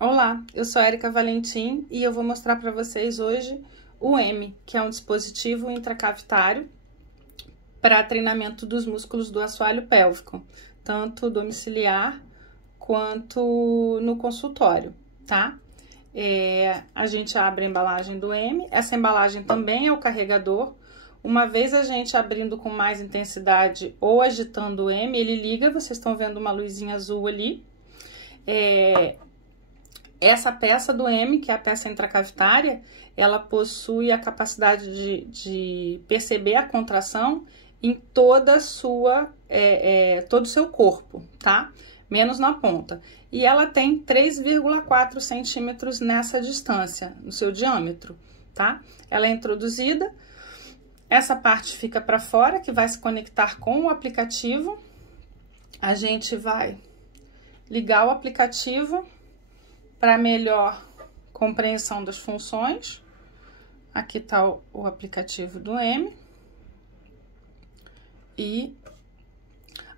Olá, eu sou Érica Valentim e eu vou mostrar para vocês hoje o M, que é um dispositivo intracavitário para treinamento dos músculos do assoalho pélvico, tanto domiciliar quanto no consultório, tá? A gente abre a embalagem do M, essa embalagem também é o carregador. Uma vez a gente abrindo com mais intensidade ou agitando o M, ele liga, vocês estão vendo uma luzinha azul ali. Essa peça do M, que é a peça intracavitária, ela possui a capacidade de perceber a contração em toda a sua, todo o seu corpo, tá? Menos na ponta. E ela tem 3,4 centímetros nessa distância, no seu diâmetro, tá? Ela é introduzida, essa parte fica para fora, que vai se conectar com o aplicativo. A gente vai ligar o aplicativo para melhor compreensão das funções. Aqui está o aplicativo do M. E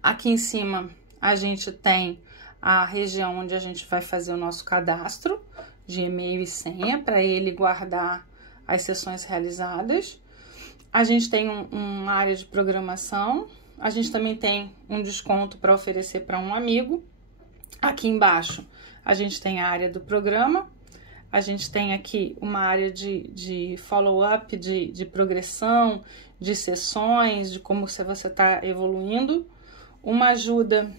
aqui em cima a gente tem a região onde a gente vai fazer o nosso cadastro de e-mail e senha para ele guardar as sessões realizadas. A gente tem uma área de programação. A gente também tem um desconto para oferecer para um amigo. Aqui embaixo a gente tem a área do programa, a gente tem aqui uma área de follow-up, de progressão, de sessões, de como você está evoluindo, uma ajuda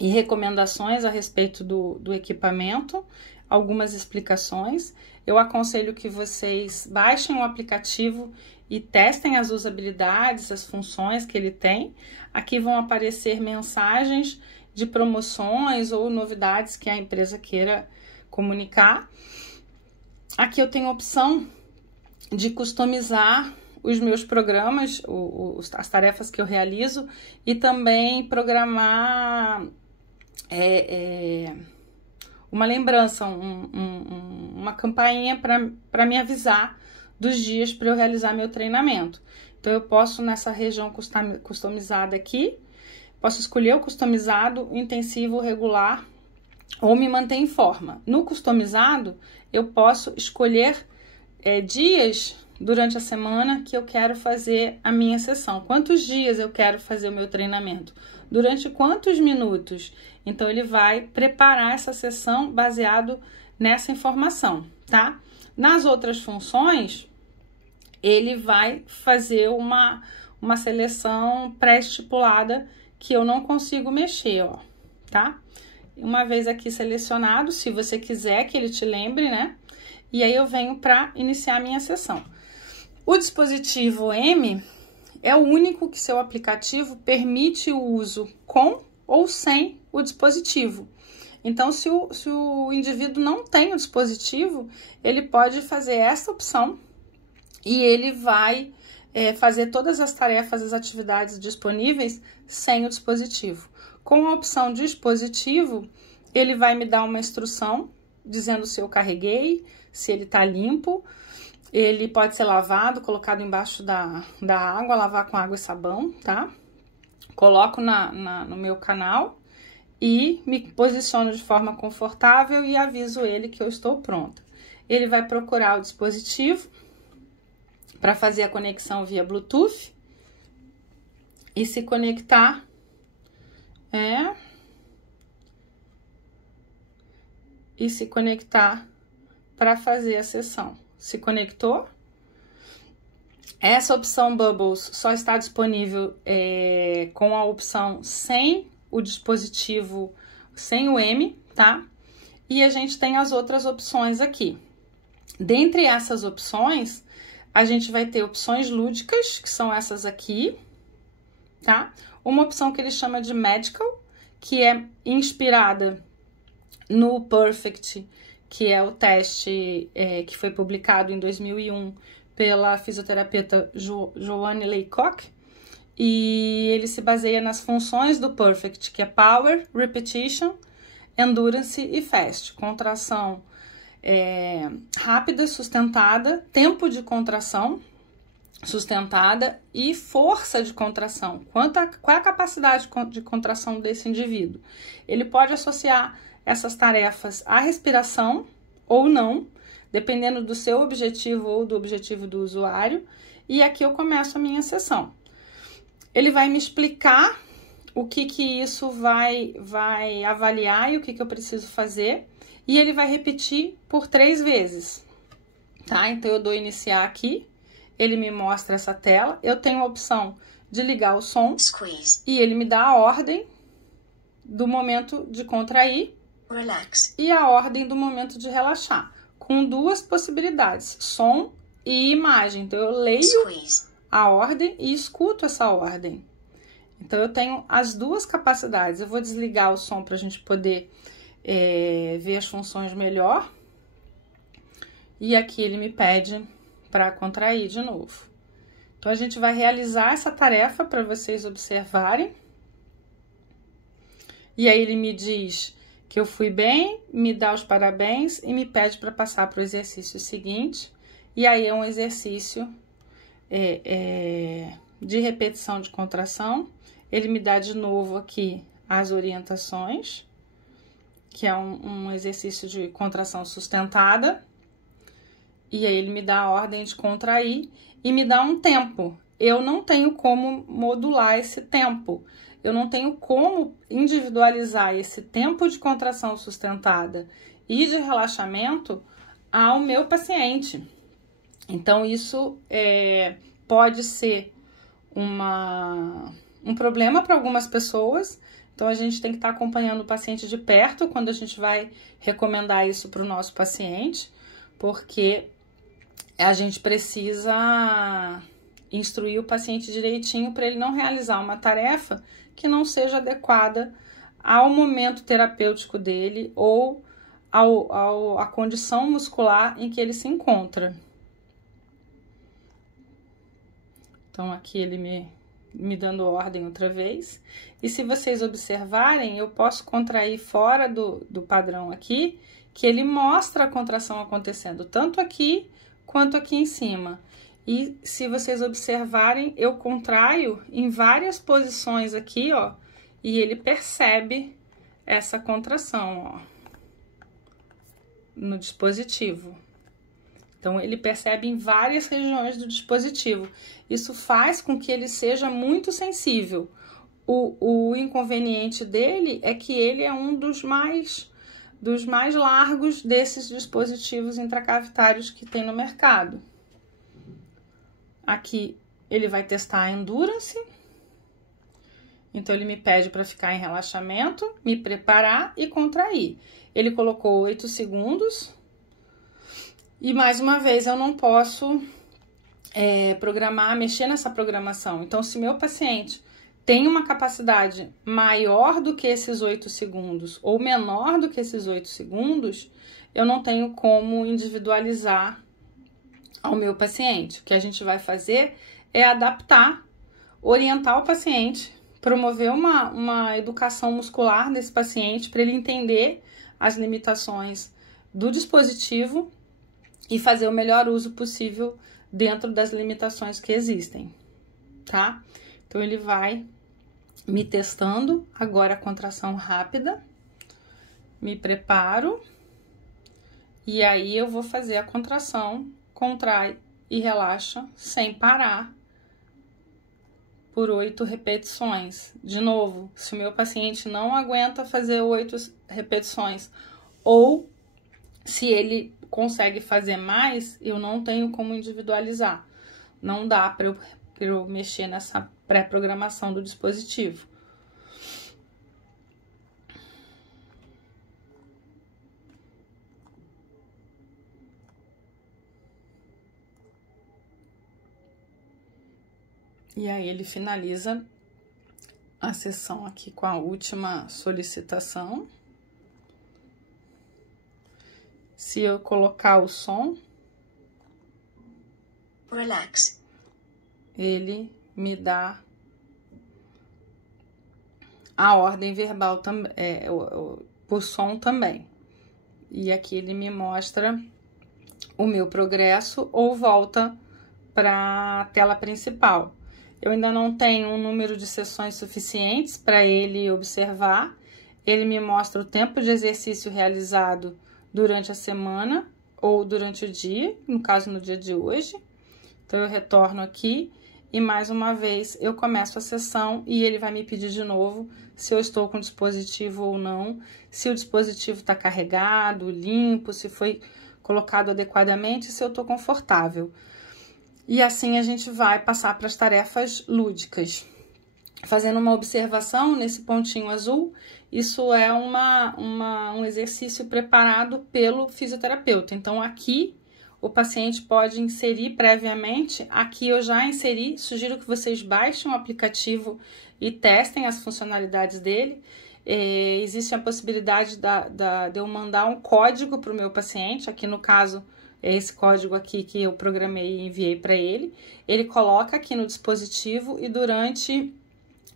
e recomendações a respeito do equipamento, algumas explicações. Eu aconselho que vocês baixem o aplicativo e testem as usabilidades, as funções que ele tem. Aqui vão aparecer mensagens de promoções ou novidades que a empresa queira comunicar. Aqui eu tenho a opção de customizar os meus programas, as tarefas que eu realizo, e também programar uma lembrança, uma campainha para me avisar dos dias para eu realizar meu treinamento. Então, eu posso, nessa região customizada aqui, posso escolher o customizado, intensivo, regular ou me manter em forma. No customizado, eu posso escolher dias durante a semana que eu quero fazer a minha sessão. Quantos dias eu quero fazer o meu treinamento? Durante quantos minutos? Então, ele vai preparar essa sessão baseado nessa informação, tá? Nas outras funções, ele vai fazer uma seleção pré-estipulada que eu não consigo mexer, ó, tá? Uma vez aqui selecionado, se você quiser que ele te lembre, né? E aí eu venho para iniciar a minha sessão. O dispositivo M é o único que seu aplicativo permite o uso com ou sem o dispositivo. Então, se o indivíduo não tem o dispositivo, ele pode fazer essa opção e ele vai fazer todas as tarefas, as atividades disponíveis sem o dispositivo. Com a opção dispositivo, ele vai me dar uma instrução dizendo se eu carreguei, se ele tá limpo. Ele pode ser lavado, colocado embaixo da água, lavar com água e sabão, tá? Coloco no meu canal e me posiciono de forma confortável e aviso ele que eu estou pronta. Ele vai procurar o dispositivo para fazer a conexão via Bluetooth e se conectar para fazer a sessão. Se conectou. Essa opção Bubbles só está disponível com a opção sem o dispositivo, sem o M, tá? E a gente tem as outras opções aqui. Dentre essas opções, a gente vai ter opções lúdicas, que são essas aqui, tá? Uma opção que ele chama de Medical, que é inspirada no Perfect, que é o teste que foi publicado em 2001 pela fisioterapeuta Joanne Laycock, e ele se baseia nas funções do Perfect, que é Power, Repetition, Endurance e Fast. Contração rápida, sustentada, tempo de contração sustentada e força de contração. Qual é a capacidade de contração desse indivíduo? Ele pode associar essas tarefas à respiração ou não, dependendo do seu objetivo ou do objetivo do usuário. E aqui eu começo a minha sessão. Ele vai me explicar o que isso vai avaliar e o que eu preciso fazer. E ele vai repetir por 3 vezes, tá? Então, eu dou iniciar aqui, ele me mostra essa tela. Eu tenho a opção de ligar o som. Squeeze. E ele me dá a ordem do momento de contrair. Relax. E a ordem do momento de relaxar, com 2 possibilidades, som e imagem. Então, eu leio Squeeze. a ordem e escuto essa ordem. Então, eu tenho as 2 capacidades. Eu vou desligar o som para a gente poder ver as funções melhor. E aqui ele me pede para contrair de novo. Então, a gente vai realizar essa tarefa para vocês observarem. E aí, ele me diz que eu fui bem, me dá os parabéns e me pede para passar para o exercício seguinte. E aí, é um exercício de repetição de contração. Ele me dá de novo aqui as orientações, que é um exercício de contração sustentada. E aí, ele me dá a ordem de contrair e me dá um tempo. Eu não tenho como modular esse tempo. Eu não tenho como individualizar esse tempo de contração sustentada e de relaxamento ao meu paciente. Então, isso pode ser um problema para algumas pessoas. Então, a gente tem que estar acompanhando o paciente de perto quando a gente vai recomendar isso para o nosso paciente, porque a gente precisa instruir o paciente direitinho para ele não realizar uma tarefa que não seja adequada ao momento terapêutico dele ou à condição muscular em que ele se encontra. Então, aqui ele me dando ordem outra vez. E se vocês observarem, eu posso contrair fora do padrão aqui, que ele mostra a contração acontecendo tanto aqui quanto aqui em cima. E se vocês observarem, eu contraio em várias posições aqui, ó, e ele percebe essa contração, ó, no dispositivo. Então, ele percebe em várias regiões do dispositivo. Isso faz com que ele seja muito sensível. O inconveniente dele é que ele é um dos mais largos desses dispositivos intracavitários que tem no mercado. Aqui ele vai testar a endurance. Então, ele me pede para ficar em relaxamento, me preparar e contrair. Ele colocou 8 segundos. E, mais uma vez, eu não posso mexer nessa programação. Então, se meu paciente tem uma capacidade maior do que esses 8 segundos ou menor do que esses 8 segundos, eu não tenho como individualizar ao meu paciente. O que a gente vai fazer é adaptar, orientar o paciente, promover uma educação muscular desse paciente para ele entender as limitações do dispositivo e fazer o melhor uso possível dentro das limitações que existem, tá? Então, ele vai me testando, agora a contração rápida, me preparo, e aí eu vou fazer a contração, contrai e relaxa sem parar por 8 repetições. De novo, se o meu paciente não aguenta fazer 8 repetições ou se ele consegue fazer mais, eu não tenho como individualizar. Não dá para eu mexer nessa pré-programação do dispositivo. E aí ele finaliza a sessão aqui com a última solicitação. Se eu colocar o som, relax, ele me dá a ordem verbal também, por som também. E aqui ele me mostra o meu progresso ou volta para a tela principal. Eu ainda não tenho um número de sessões suficientes para ele observar. ele me mostra o tempo de exercício realizado durante a semana ou durante o dia, no caso no dia de hoje. Então, eu retorno aqui e mais uma vez eu começo a sessão e ele vai me pedir de novo se eu estou com o dispositivo ou não, se o dispositivo está carregado, limpo, se foi colocado adequadamente, se eu estou confortável. E assim a gente vai passar para as tarefas lúdicas. Fazendo uma observação nesse pontinho azul, isso é um exercício preparado pelo fisioterapeuta. Então, aqui o paciente pode inserir previamente. Aqui eu já inseri, sugiro que vocês baixem o aplicativo e testem as funcionalidades dele. Existe a possibilidade de eu mandar um código para o meu paciente, aqui no caso é esse código aqui que eu programei e enviei para ele. Ele coloca aqui no dispositivo e durante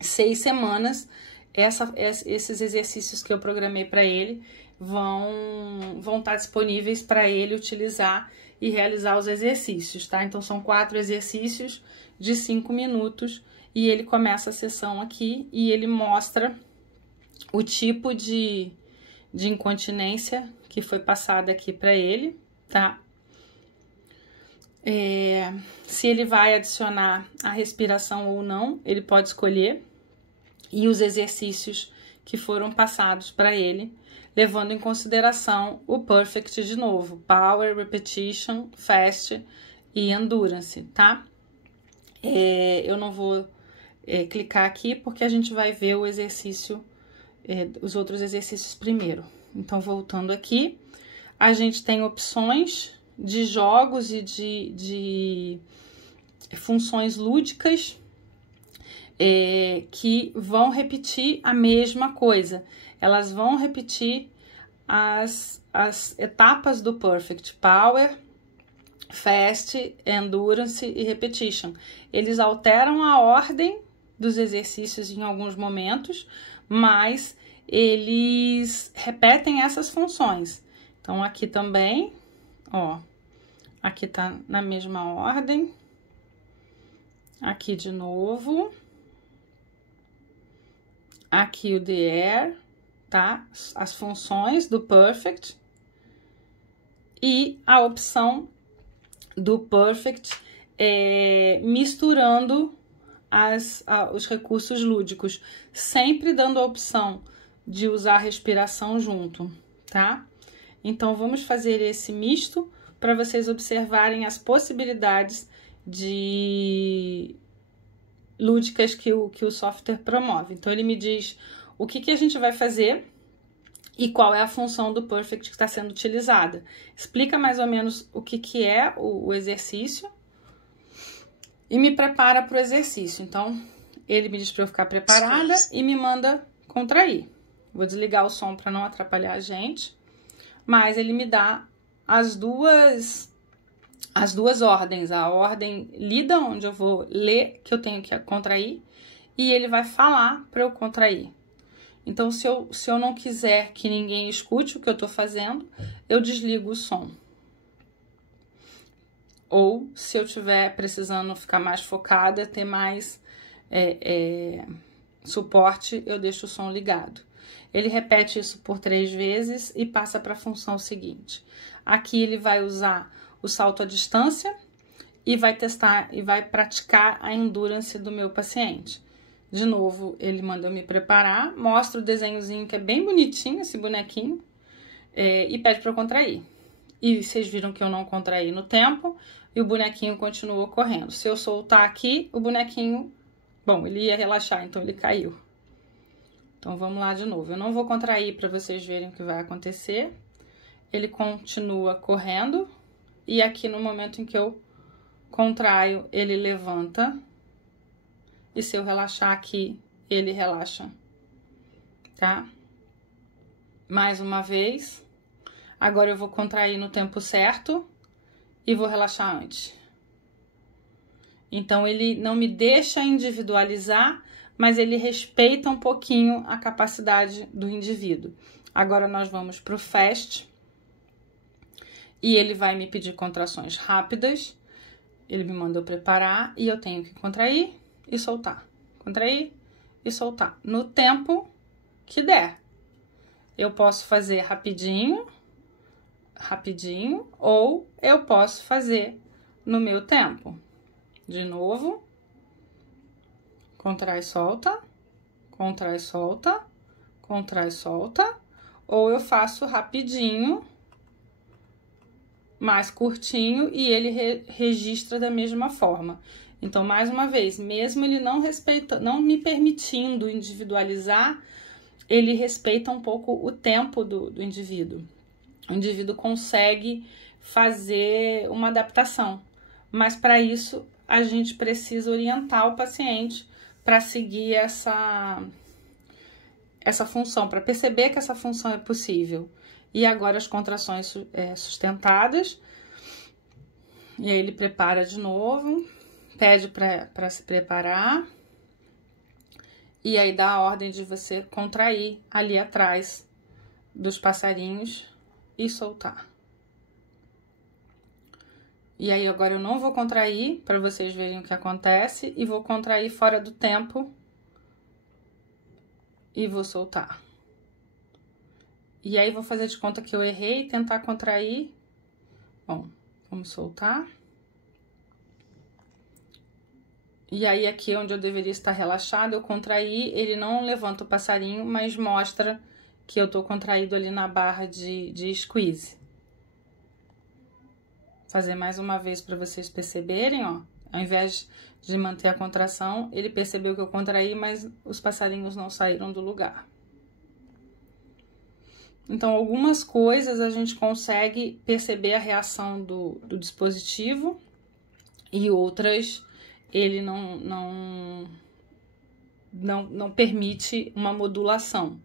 6 semanas esses exercícios que eu programei para ele vão estar disponíveis para ele utilizar e realizar os exercícios, tá? Então, são 4 exercícios de 5 minutos e ele começa a sessão aqui e ele mostra o tipo de incontinência que foi passada aqui para ele, tá? Se ele vai adicionar a respiração ou não, ele pode escolher. E os exercícios que foram passados para ele, levando em consideração o Perfect de novo, Power, Repetition, Fast e Endurance, tá? Eu não vou clicar aqui porque a gente vai ver o exercício, os outros exercícios primeiro. Então, voltando aqui, a gente tem opções de jogos e de funções lúdicas que vão repetir a mesma coisa. Elas vão repetir as etapas do Perfect, Power, Fast, Endurance e Repetition. Eles alteram a ordem dos exercícios em alguns momentos, mas eles repetem essas funções. Então, aqui também, ó, aqui tá na mesma ordem. Aqui de novo. Aqui o there, tá? As funções do Perfect. E a opção do Perfect misturando os recursos lúdicos. Sempre dando a opção de usar a respiração junto, tá? Então, vamos fazer esse misto para vocês observarem as possibilidades de lúdicas que o software promove. Então, ele me diz o que a gente vai fazer e qual é a função do Perfect que está sendo utilizada. Explica mais ou menos o que é o exercício e me prepara para o exercício. Então, ele me diz para eu ficar preparada e me manda contrair. Vou desligar o som para não atrapalhar a gente, mas ele me dá as duas ordens, a ordem lida, onde eu vou ler que eu tenho que contrair, e ele vai falar para eu contrair. Então, se eu não quiser que ninguém escute o que eu tô fazendo, eu desligo o som. Ou, se eu estiver precisando ficar mais focada, ter mais suporte, eu deixo o som ligado. Ele repete isso por 3 vezes e passa para a função seguinte. Aqui ele vai usar o salto à distância e vai testar e vai praticar a endurance do meu paciente. De novo, ele manda eu me preparar, mostra o desenhozinho que é bem bonitinho, esse bonequinho, e pede para eu contrair. E vocês viram que eu não contraí no tempo e o bonequinho continuou correndo. Se eu soltar aqui, o bonequinho, bom, ele ia relaxar, então ele caiu. Então, vamos lá de novo. Eu não vou contrair para vocês verem o que vai acontecer. Ele continua correndo. E aqui, no momento em que eu contraio, ele levanta. E se eu relaxar aqui, ele relaxa. Tá? Mais uma vez. Agora, eu vou contrair no tempo certo. E vou relaxar antes. Então, ele não me deixa individualizar, mas ele respeita um pouquinho a capacidade do indivíduo. Agora, nós vamos para o Fast. E ele vai me pedir contrações rápidas. Ele me mandou preparar e eu tenho que contrair e soltar. Contrair e soltar. No tempo que der. Eu posso fazer rapidinho, rapidinho, ou eu posso fazer no meu tempo. De novo, contrai, solta, contrai, solta, contrai, solta, ou eu faço rapidinho, mais curtinho, e ele registra da mesma forma. Então, mais uma vez, mesmo ele não me permitindo individualizar, ele respeita um pouco o tempo do indivíduo. O indivíduo consegue fazer uma adaptação, mas para isso a gente precisa orientar o paciente para seguir essa função, para perceber que essa função é possível. E agora as contrações sustentadas, e aí ele prepara de novo, pede para se preparar, e aí dá a ordem de você contrair ali atrás dos passarinhos e soltar. E aí agora eu não vou contrair, para vocês verem o que acontece, e vou contrair fora do tempo e vou soltar. E aí vou fazer de conta que eu errei e tentar contrair. Bom, vamos soltar. E aí aqui onde eu deveria estar relaxado, eu contraí, ele não levanta o passarinho, mas mostra que eu tô contraído ali na barra de squeeze. Fazer mais uma vez para vocês perceberem, ó. Ao invés de manter a contração, ele percebeu que eu contraí, mas os passarinhos não saíram do lugar. Então, algumas coisas a gente consegue perceber a reação do dispositivo e outras ele não permite uma modulação.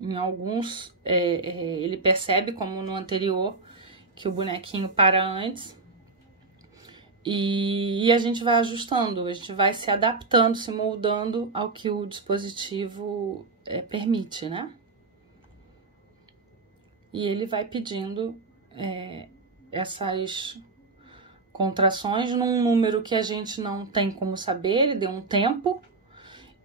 Em alguns, ele percebe, como no anterior, que o bonequinho para antes, e a gente vai ajustando, a gente vai se adaptando, se moldando ao que o dispositivo permite, né? E ele vai pedindo essas contrações num número que a gente não tem como saber, ele deu um tempo,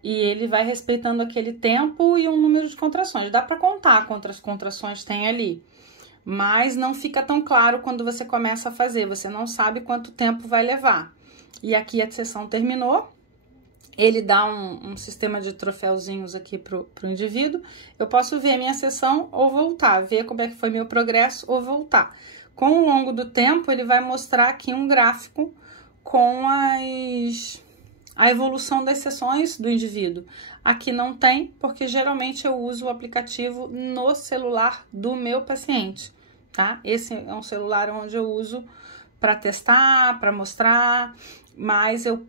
e ele vai respeitando aquele tempo e um número de contrações. Dá para contar quantas contrações tem ali, mas não fica tão claro quando você começa a fazer, você não sabe quanto tempo vai levar. E aqui a sessão terminou, ele dá um sistema de troféuzinhos aqui pro indivíduo, eu posso ver a minha sessão ou voltar, ver como é que foi meu progresso ou voltar. Com o longo do tempo, ele vai mostrar aqui um gráfico com a evolução das sessões do indivíduo. Aqui não tem, porque geralmente eu uso o aplicativo no celular do meu paciente, tá? Esse é um celular onde eu uso para testar, para mostrar, mas eu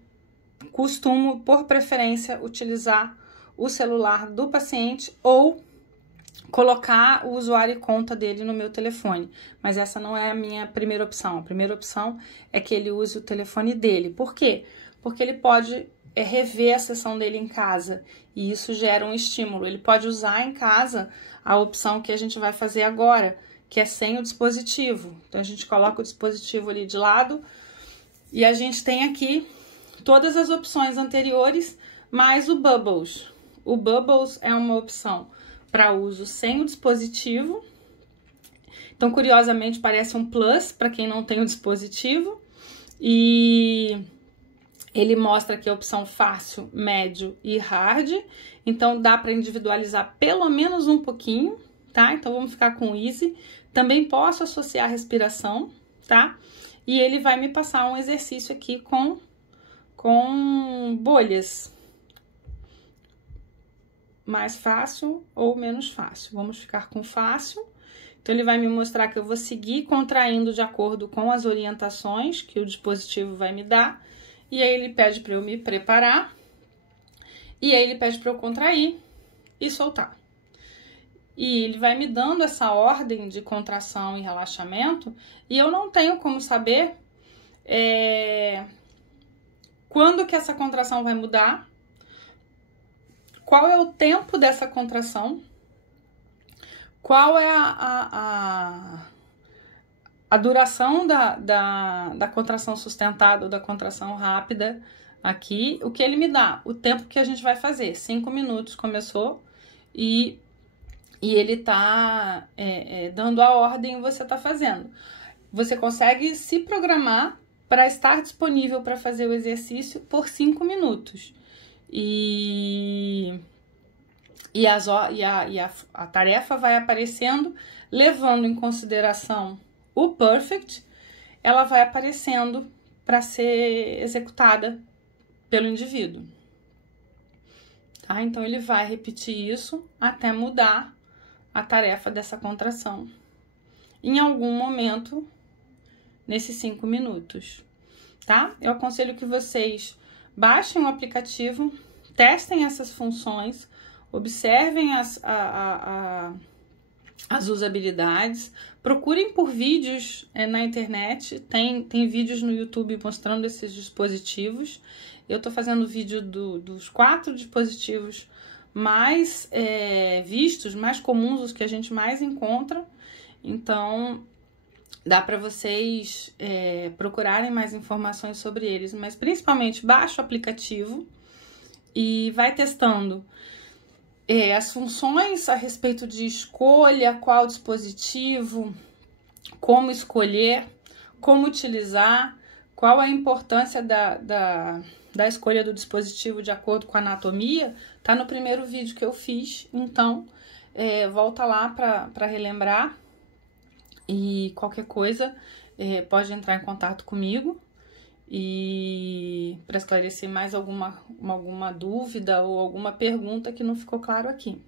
costumo, por preferência, utilizar o celular do paciente ou colocar o usuário e conta dele no meu telefone. Mas essa não é a minha primeira opção. A primeira opção é que ele use o telefone dele. Por quê? Porque ele pode rever a sessão dele em casa e isso gera um estímulo. Ele pode usar em casa a opção que a gente vai fazer agora, que é sem o dispositivo. Então, a gente coloca o dispositivo ali de lado e a gente tem aqui todas as opções anteriores, mais o Bubbles. O Bubbles é uma opção para uso sem o dispositivo. Então, curiosamente, parece um plus para quem não tem o dispositivo. E ele mostra aqui a opção fácil, médio e hard. Então, dá para individualizar pelo menos um pouquinho, tá? Então, vamos ficar com easy. Também posso associar a respiração, tá? E ele vai me passar um exercício aqui com bolhas. Mais fácil ou menos fácil. Vamos ficar com fácil. Então, ele vai me mostrar que eu vou seguir contraindo de acordo com as orientações que o dispositivo vai me dar. E aí, ele pede para eu me preparar. E aí, ele pede para eu contrair e soltar. E ele vai me dando essa ordem de contração e relaxamento. E eu não tenho como saber quando que essa contração vai mudar. Qual é o tempo dessa contração? Qual é a duração da contração sustentada ou da contração rápida aqui? O que ele me dá? O tempo que a gente vai fazer. 5 minutos começou e e ele está dando a ordem e você está fazendo. Você consegue se programar para estar disponível para fazer o exercício por 5 minutos. E a tarefa vai aparecendo, levando em consideração o perfect, ela vai aparecendo para ser executada pelo indivíduo. Tá? Então, ele vai repetir isso até mudar a tarefa dessa contração em algum momento nesses 5 minutos. Tá? Eu aconselho que vocês baixem o aplicativo, testem essas funções, observem as usabilidades, procurem por vídeos na internet, tem vídeos no YouTube mostrando esses dispositivos. Eu estou fazendo vídeo dos 4 dispositivos mais vistos, mais comuns, os que a gente mais encontra. Então, dá para vocês procurarem mais informações sobre eles, mas principalmente baixa o aplicativo e vai testando as funções a respeito de escolha, qual dispositivo, como escolher, como utilizar, qual a importância da escolha do dispositivo de acordo com a anatomia, tá no primeiro vídeo que eu fiz, então volta lá para relembrar e qualquer coisa pode entrar em contato comigo e para esclarecer mais alguma dúvida ou alguma pergunta que não ficou claro aqui.